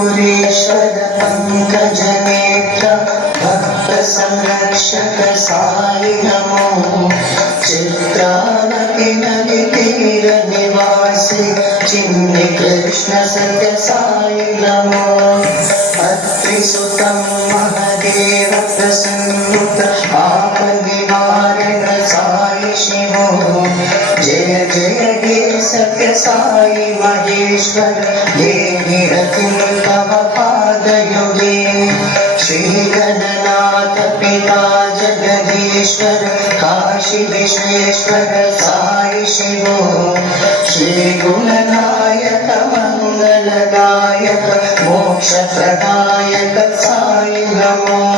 त्रिपुरेश्वर पंकजनेत्र भक्त संरक्षक साई नमो चित्रावती नदी तीर निवासी चिन्नी कृष्ण सत्य साई नमो अत्रिसुतं महादेव प्रसन्नुत पाप निवारण साई शिवो जय जय हे सत्य साई महेश्वर देहि रतिं तव पादयुगे श्री गणनाथ पिता जगदीश्वर काशी विश्वेश्वर साई शिवो श्री गुणनायक मंगलदायक मोक्ष प्रदायक साई नमो